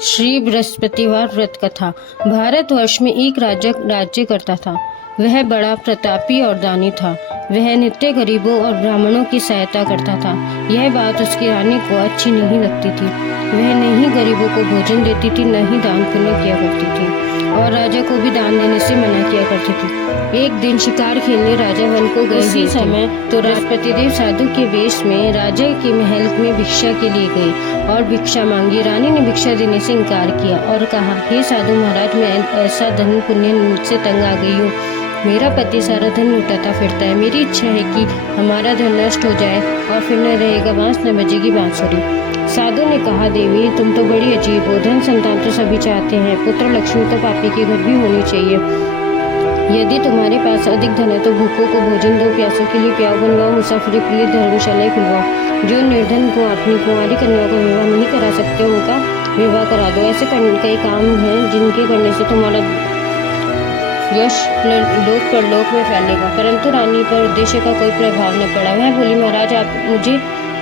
श्री बृहस्पतिवार व्रत कथा। भारतवर्ष में एक राजा राज्य करता था। वह बड़ा प्रतापी और दानी था। वह नित्य गरीबों और ब्राह्मणों की सहायता करता था। यह बात उसकी रानी को अच्छी नहीं लगती थी। वह न ही गरीबों को भोजन देती थी, न ही दान पुण्य किया करती थी, और राजा को भी दान देने से मना किया करती थी। एक दिन शिकार खेलने राजा वन को गए। उसी समय तो बृहस्पति देव साधु के वेश में राजा के महल में भिक्षा के लिए गए और भिक्षा मांगी। रानी ने भिक्षा देने से इनकार किया और कहा, हे साधु महाराज, मैं ऐसा धन पुण्य से तंग आ गई हूँ। मेरा पति सारा धन लुटाता फिरता है। मेरी इच्छा है कि हमारा धन नष्ट हो जाए और फिर न रहेगा बांस, न बजेगी बांसुरी। साधु ने कहा, देवी तुम तो बड़ी अजीब हो। धन संतान तो सभी चाहते हैं, पुत्र लक्ष्मी तो पापी के घर भी होनी चाहिए। यदि तुम्हारे पास अधिक धन है तो भूखों को भोजन दो, प्यासों के लिए प्याऊ बनवाओ, मुसाफिरी के लिए धर्मशालाएं खुलवाओ। जो निर्धन को अपनी कुंवारी कन्या को विवाह नहीं करा सकते उनका विवाह करा दो। ऐसे कई काम हैं जिनके करने से तुम्हारा यश लोक परलोक में फैलेगा। परंतु रानी पर उद्देश्य का कोई प्रभाव न पड़ा। वह बोली, महाराज आप मुझे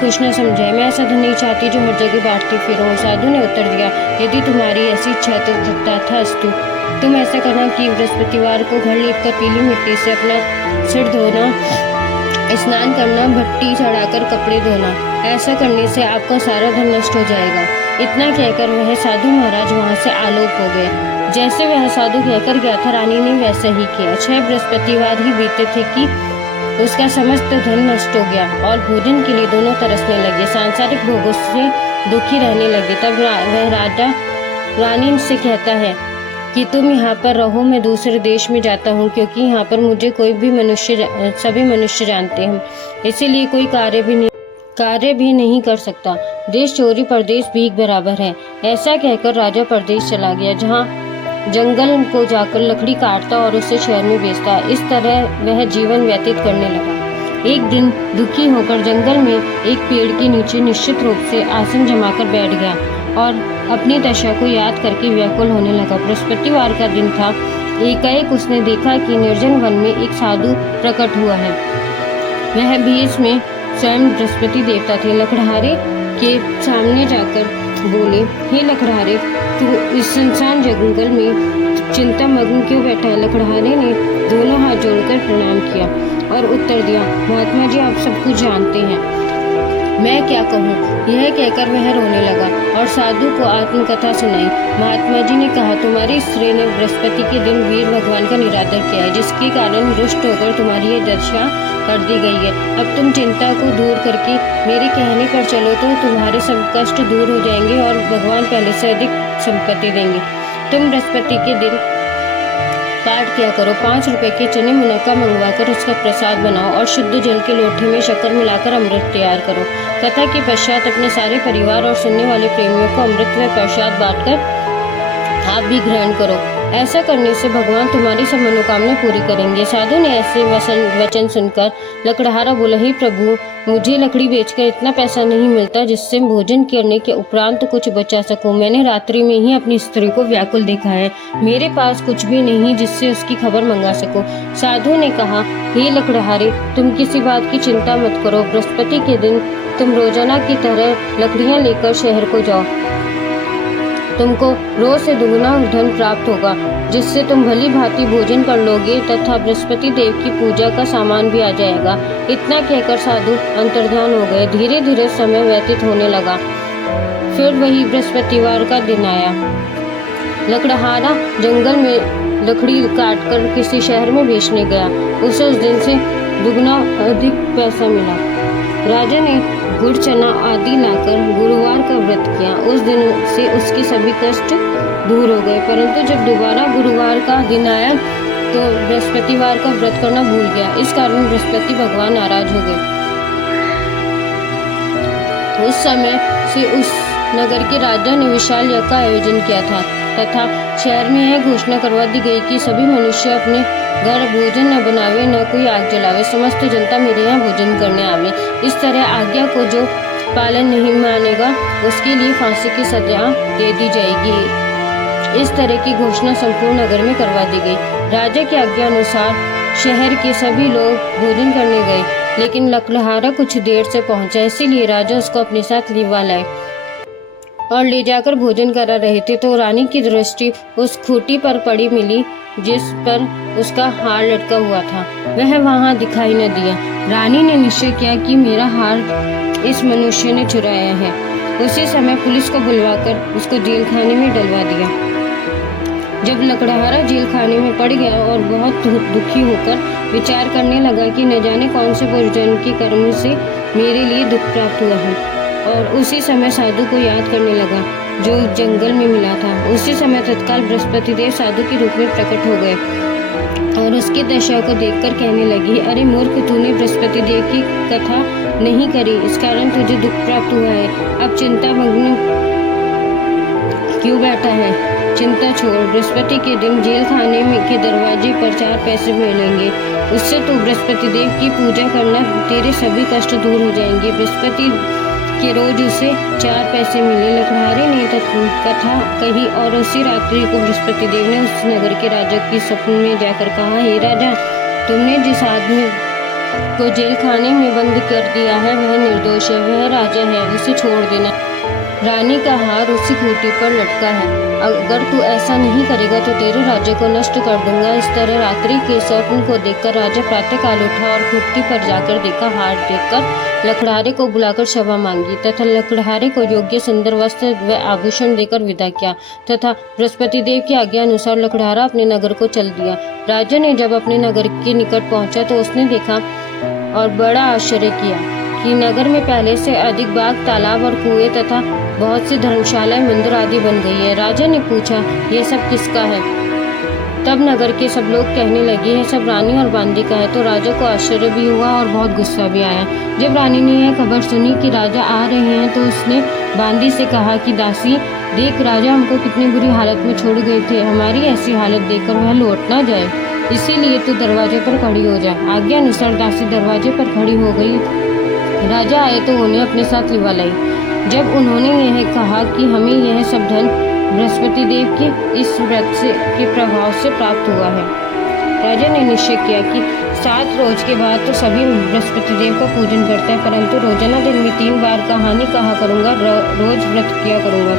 कुछ न समझाए, मैं ऐसा धन नहीं चाहती जो हर जगह बांटती फिरूं। साधु ने उत्तर दिया, यदि तुम्हारी ऐसी इच्छा तो तथास्तु। तुम ऐसा करना कि बृहस्पतिवार को घर लीपकर पीली मिट्टी से अपना सिर धोना, स्नान करना, भट्टी चढ़ाकर कपड़े धोना। ऐसा करने से आपका सारा धन नष्ट हो जाएगा। इतना कहकर वह साधु महाराज वहां से आलोक हो गए। जैसे वह साधु कहकर गया था, रानी ने वैसा ही किया। 6 बृहस्पतिवार ही बीते थे कि उसका समस्त धन नष्ट हो गया और भोजन के लिए दोनों तरसने लगे, सांसारिक भोगों से दुखी रहने लगे। तब वह राजा रानी से कहता है कि तुम यहाँ पर रहो, मैं दूसरे देश में जाता हूँ, क्योंकि यहाँ पर मुझे सभी मनुष्य जानते हैं, इसीलिए कोई कार्य भी नहीं कर सकता। देश चोरी परदेश भीख बराबर है। ऐसा कहकर राजा परदेश चला गया, जहाँ जंगल को जाकर लकड़ी काटता और उसे शहर में बेचता। इस तरह वह जीवन व्यतीत करने लगा। एक दिन दुखी होकर जंगल में एक पेड़ के नीचे निश्चित रूप से आसन जमाकर बैठ गया और अपनी दशा को याद करके व्याकुल होने लगा। बृहस्पतिवार का दिन था। एकाएक उसने देखा कि निर्जन वन में एक साधु प्रकट हुआ है। वह भेष में स्वयं बृहस्पति देवता थे। लकड़हारे के सामने जाकर बोले, हे लकड़हारे, तू इस सुनसान जंगल में चिंता मग्न क्यों बैठा है? लकड़हारे ने दोनों हाथ जोड़कर प्रणाम किया और उत्तर दिया, महात्मा जी आप सब कुछ जानते हैं, मैं क्या कहूँ। यह कहकर वह रोने लगा और साधु को आत्मकथा सुनाई। महात्मा जी ने कहा, तुम्हारी स्त्री ने बृहस्पति के दिन वीर भगवान का निरादर किया है, जिसके कारण रुष्ट होकर तुम्हारी ये दशा कर दी गई है। अब तुम चिंता को दूर करके मेरे कहने पर चलो तो तुम्हारे सब कष्ट दूर हो जाएंगे और भगवान पहले से अधिक संपत्ति देंगे। तुम बृहस्पति के दिन पाठ किया करो, 5 रुपए के चने मुनक्का मंगवाकर उसका प्रसाद बनाओ और शुद्ध जल के लोटे में शक्कर मिलाकर अमृत तैयार करो। कथा के पश्चात अपने सारे परिवार और सुनने वाले प्रेमियों को अमृत व प्रसाद बांटकर आप भी ग्रहण करो। ऐसा करने से भगवान तुम्हारी सब मनोकामना पूरी करेंगे। साधु ने ऐसे वचन सुनकर लकड़हारा बोला, हे प्रभु, मुझे लकड़ी बेचकर इतना पैसा नहीं मिलता जिससे भोजन करने के उपरांत कुछ बचा सकूं। मैंने रात्रि में ही अपनी स्त्री को व्याकुल देखा है। मेरे पास कुछ भी नहीं जिससे उसकी खबर मंगा सकूं। साधु ने कहा, हे लकड़हारे, तुम किसी बात की चिंता मत करो। बृहस्पति के दिन तुम रोजाना की तरह लकड़ियां लेकर शहर को जाओ। तुमको रोज से दुगुना धन प्राप्त होगा, जिससे तुम भली भांति भोजन कर लोगे तथा बृहस्पति देव की पूजा का सामान भी आ जाएगा। इतना कहकर साधु अंतर्ध्यान हो गए। धीरे धीरे समय व्यतीत होने लगा। फिर वही बृहस्पतिवार का दिन आया। लकड़हारा जंगल में लकड़ी काटकर किसी शहर में बेचने गया। उसे उस दिन से दुगना अधिक पैसा मिला। राजा ने गुड़ चना आदि लाकर गुरुवार का व्रत किया। उस दिन से उसके सभी कष्ट दूर हो गए। परंतु जब दोबारा गुरुवार का दिन आया तो बृहस्पतिवार का व्रत करना भूल गया। इस कारण बृहस्पति भगवान नाराज हो गए। उस समय से उस नगर के राजा ने विशाल यज्ञ का आयोजन किया था तथा शहर में यह घोषणा करवा दी गई कि सभी मनुष्य अपने घर भोजन न बनावे, न कोई आग जलावे, समस्त जनता मेरे यहाँ भोजन करने आवे। इस तरह आज्ञा को जो पालन नहीं मानेगा उसके लिए फांसी की सजा दे दी जाएगी। इस तरह की घोषणा संपूर्ण नगर में करवा दी गई। राजा की आज्ञा अनुसार शहर के सभी लोग भोजन करने गए, लेकिन लकड़हारा कुछ देर से पहुंचा, इसीलिए राजा उसको अपने साथ लिवा लाए। और ले जाकर भोजन करा रहे थे तो रानी की दृष्टि उस खूंटी पर पड़ी मिली जिस पर उसका हार लटका हुआ था। वह वहां दिखाई न दिया। रानी ने निश्चय किया कि मेरा हार इस मनुष्य ने चुराया है। उसी समय पुलिस को बुलवाकर उसको जेल खाने में डलवा दिया। जब लकड़हारा जेल खाने में पड़ गया और बहुत दुखी होकर विचार करने लगा कि न जाने कौन से पूर्वजन्म के कर्म से मेरे लिए दुख प्राप्त हुआ है, और उसी समय साधु को याद करने लगा जो जंगल में मिला था। उसी समय तत्काल बृहस्पति देव साधु के रूप में प्रकट हो गए और उसकी दशा को देखकर कहने लगी, अरे मूर्ख, तूने बृहस्पति देव की कथा नहीं करी, इस कारण तुझे दुख प्राप्त हुआ है। अब चिंता मग्न क्यों बैठा है? चिंता छोड़, बृहस्पति के दिन जेल खाने में के दरवाजे पर 4 पैसे मिलेंगे, उससे तू बृहस्पति देव की पूजा करना, तेरे सभी कष्ट दूर हो जाएंगे। बृहस्पति के रोज उसे 4 पैसे मिले। लकड़हारे ने कथा कही और उसी रात्रि को बृहस्पति देव ने उस नगर के राजा की सपने में जाकर कहा, हे राजा, तुमने जिस आदमी को जेल खाने में बंद कर दिया है वह निर्दोष है, वह राजा है, उसे छोड़ देना। रानी का हार उसी खूंटी पर लटका है। अगर तू ऐसा नहीं करेगा तो तेरे राज्य को नष्ट कर दूंगा। इस तरह रात्रि के स्वप्न को देखकर राजा प्रातःकाल उठा और खूंटी पर जाकर देखा, हार देखकर लकड़हारे को बुलाकर क्षमा मांगी तथा लकड़हारे को योग्य सुंदर वस्त्र व आभूषण देकर विदा किया तथा बृहस्पति देव की आज्ञा अनुसार लकड़हारा अपने नगर को चल दिया। राजा ने जब अपने नगर के निकट पहुंचा तो उसने देखा और बड़ा आश्चर्य किया कि नगर में पहले से अधिक बाग, तालाब और कुएं तथा बहुत सी धर्मशालाएं, मंदिर आदि बन गई है। राजा ने पूछा, यह सब किसका है? तब नगर के सब लोग कहने लगे, यह सब रानी और बांदी का है। तो राजा को आश्चर्य भी हुआ और बहुत गुस्सा भी आया। जब रानी ने यह खबर सुनी कि राजा आ रहे हैं तो उसने बांदी से कहा कि दासी, देख, राजा हमको कितनी बुरी हालत में छोड़ गए थे, हमारी ऐसी हालत देखकर वह लौट ना जाए, इसीलिए तू दरवाजे पर खड़ी हो जा। आज्ञा अनुसार दासी दरवाजे पर खड़ी हो गई। राजा आए तो उन्हें अपने साथ लिवा लाई। जब उन्होंने यह कहा कि हमें यह सब धन बृहस्पति देव के इस व्रत के प्रभाव से प्राप्त हुआ है, राजा ने निश्चय किया कि 7 रोज के बाद तो सभी बृहस्पति देव का पूजन करते हैं, परंतु रोजाना दिन में 3 बार कहानी कहा करूँगा, रोज व्रत किया करूँगा।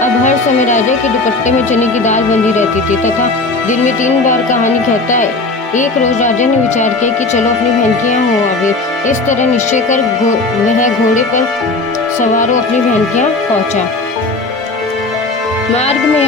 अब हर समय राजा के दुपट्टे में चने की दाल बंधी रहती थी तथा दिन में 3 बार कहानी कहता है। एक रोज राजा ने विचार किया कि चलो अपनी बहन के यहाँ हो आवे। इस तरह निश्चय कर वह घोड़े पर सवार हो अपनी बहन के यहाँ पहुंचा। मार्ग में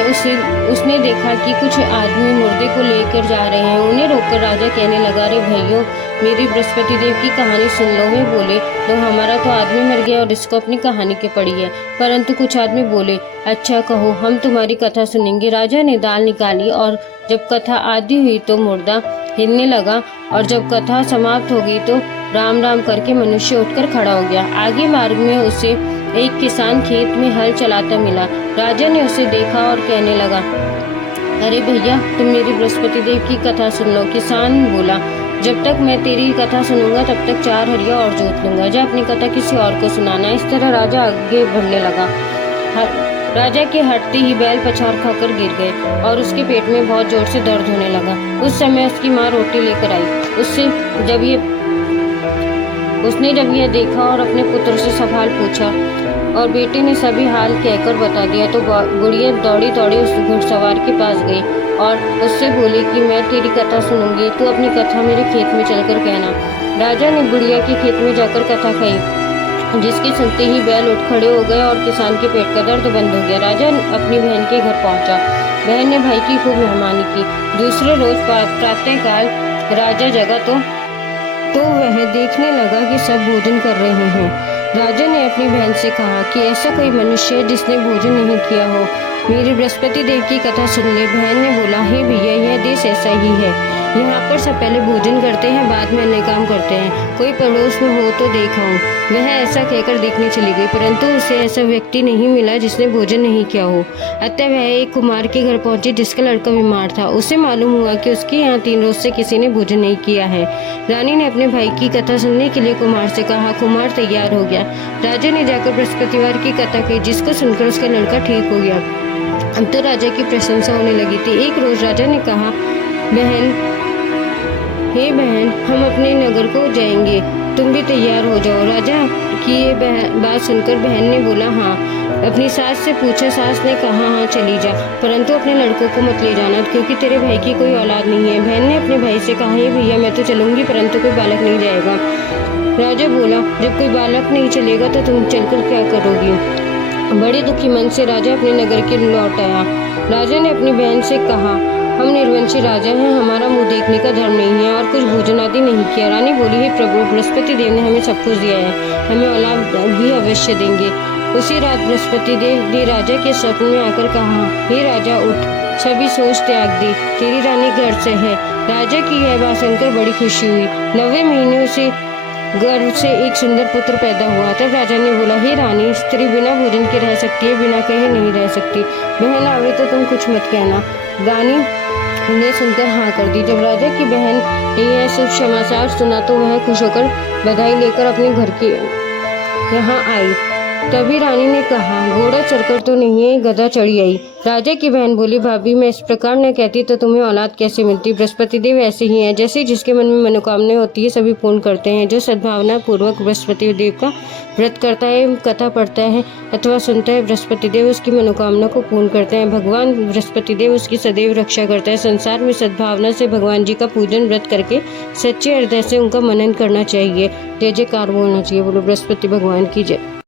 उसने देखा कि कुछ आदमी मुर्दे को लेकर जा रहे हैं। उन्हें रोककर राजा कहने लगा, अरे भाइयों, मेरी बृहस्पति देव की कहानी सुन लो। वे बोले, तो हमारा तो आदमी मर गया और इसको अपनी कहानी के पड़ी है। परंतु कुछ आदमी बोले, अच्छा कहो, हम तुम्हारी कथा सुनेंगे। राजा ने दाल निकाली और जब कथा आदि हुई तो मुर्दा हिलने लगा और जब कथा समाप्त हो गई तो राम राम करके मनुष्य उठकर खड़ा हो गया। आगे मार्ग में उसे एक किसान खेत में हल चलाता मिला। राजा ने उसे देखा और कहने लगा, अरे भैया, तुम मेरी बृहस्पति देव की कथा सुन लो। किसान बोला, जब तक मैं तेरी कथा सुनूंगा तब तक 4 हरिया और जोत लूंगा, जा अपनी कथा किसी और को सुनाना। इस तरह राजा आगे बढ़ने लगा। राजा के हटते ही बैल पछाड़ खाकर गिर गए और उसके पेट में बहुत जोर से दर्द होने लगा। उस समय उसकी माँ रोटी लेकर आई। उसने जब यह देखा और अपने पुत्र से सवाल पूछा और बेटे ने सभी हाल कहकर बता दिया तो बुढ़िया दौड़ी दौड़ी उस घुड़सवार के पास गई और उससे बोली कि मैं तेरी कथा सुनूंगी, तू अपनी कथा मेरे खेत में चलकर कहना। राजा ने बुढ़िया के खेत में जाकर कथा कही, जिसके सुनते ही बैल उठ खड़े हो गए और किसान के पेट का दर्द बंद हो गया। राजा अपनी बहन के घर पहुंचा। बहन ने भाई की खूब मेहमानी की। दूसरे रोज प्रातःकाल राजा जगा तो वह देखने लगा कि सब भोजन कर रहे हैं। राजा ने अपनी बहन से कहा कि ऐसा कोई मनुष्य है जिसने भोजन नहीं किया हो, मेरी बृहस्पति देव की कथा सुन ले। बहन ने बोला, हे भैया, यह देश ऐसा ही है, यहाँ पर सब पहले भोजन करते हैं, बाद में अन्य काम करते हैं। कोई पड़ोस में हो तो देखा हूँ। वह ऐसा कहकर देखने चली गई, परंतु उसे ऐसा व्यक्ति नहीं मिला जिसने भोजन नहीं किया हो। अतः वह एक कुमार के घर पहुंची जिसका लड़का बीमार था। उसे मालूम हुआ कि उसके यहाँ 3 रोज से किसी ने भोजन नहीं किया है। रानी ने अपने भाई की कथा सुनने के लिए कुमार से कहा। कुमार तैयार हो गया। राजा ने जाकर बृहस्पतिवार की कथा कही, जिसको सुनकर उसका लड़का ठीक हो गया। अब तो राजा की प्रशंसा होने लगी थी। एक रोज राजा ने कहा, हे बहन, हम अपने नगर को जाएंगे, तुम भी तैयार हो जाओ। राजा की ये बात सुनकर बहन ने बोला, हाँ, अपनी सास से पूछा। सास ने कहा, हाँ चली जा, परंतु अपने लड़कों को मत ले जाना, क्योंकि तेरे भाई की कोई औलाद नहीं है। बहन ने अपने भाई से कहा, ये भैया मैं तो चलूंगी, परंतु कोई बालक नहीं जाएगा। राजा बोला, जब कोई बालक नहीं चलेगा तो तुम चलकर क्या करोगी। बड़े दुखी मन से राजा अपने नगर के लौट आया। राजा ने अपनी बहन से कहा, हम निर्वंशी राजा हैं, हमारा मुंह देखने का धर्म नहीं है और कुछ भोजन आदि नहीं किया। रानी बोली, हे प्रभु, बृहस्पति देव ने हमें सब कुछ दिया है, हमें औलाद भी अवश्य देंगे। उसी रात बृहस्पति देव ने राजा के स्वप्न में आकर कहा, हे राजा उठ, सभी सोच त्याग दे, तेरी रानी घर से है। राजा की यह बात सुनकर बड़ी खुशी हुई। 9वें महीने से गर्भ से एक सुंदर पुत्र पैदा हुआ। तब राजा ने बोला, हे रानी, स्त्री बिना भोजन के रह सकती है, बिना कहे नहीं रह सकती। बहन आवे तो तुम कुछ मत कहना। रानी ने सुनकर हाँ कर दी। जब राजा की बहन ने यह शुभ समाचार सुना तो वह खुश होकर बधाई लेकर अपने घर के यहाँ आई। तभी रानी ने कहा, घोड़ा चढ़कर तो नहीं है, गधा चढ़ी आई। राजा की बहन बोली, भाभी, मैं इस प्रकार न कहती तो तुम्हें औलाद कैसे मिलती। बृहस्पति देव ऐसे ही हैं, जैसे जिसके मन में मनोकामना होती है सभी पूर्ण करते हैं। जो सद्भावना पूर्वक बृहस्पति देव का व्रत करता है, कथा पढ़ता है अथवा सुनता है, बृहस्पति देव उसकी मनोकामना को पूर्ण करते हैं। भगवान बृहस्पति देव उसकी सदैव रक्षा करता है। संसार में सद्भावना से भगवान जी का पूजन व्रत करके सच्चे हृदय से उनका मनन करना चाहिए। जय जयकार बोलना चाहिए। बोलो बृहस्पति भगवान की जय।